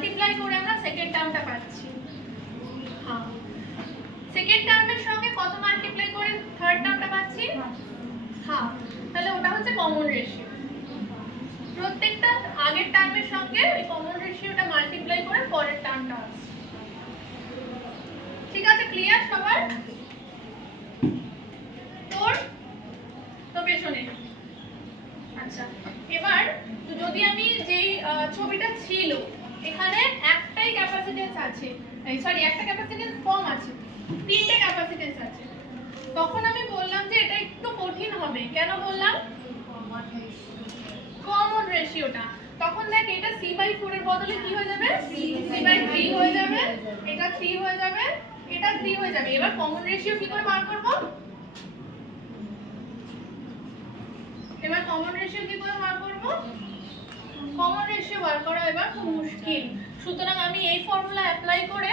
Multiply করে আমরা second টার্মটা পাচ্ছি। হ্যাঁ, সেকেন্ড টার্মের সঙ্গে কত মাল্টিপ্লাই করে থার্ড টার্মটা পাচ্ছি? হ্যাঁ, তাহলে ওটা হচ্ছে কমন রেশিও। প্রত্যেকটা আগের টার্মের সঙ্গে ওই কমন রেশিওটা মাল্টিপ্লাই করে পরের টার্মটা আসছে। ঠিক আছে, ক্লিয়ার সবার? তো পেছনে। আচ্ছা, এবার যদি আমি যেই ছবিটা ছিল এখানে একটাই ক্যাপাসিটেন্স আছে, সরি একটা ক্যাপাসিটেন্স কম আছে, তিনটে ক্যাপাসিটেন্স আছে, তখন আমি বললাম যে এটা একটু কঠিন হবে। কেন বললাম? কমন রেশিওটা। তখন দেখ এটা c/4 এর বদলে কি হয়ে যাবে? c/3 হয়ে যাবে, এটা 3 হয়ে যাবে, এটা 3 হয়ে যাবে। এবার কমন রেশিও কি করে বার করব? এবার কমন রেশিও কি করে বার করব? কমন রেশিও বার করা এবার খুব মুশকিল। সুতরাং আমি এই ফর্মুলা অ্যাপ্লাই করে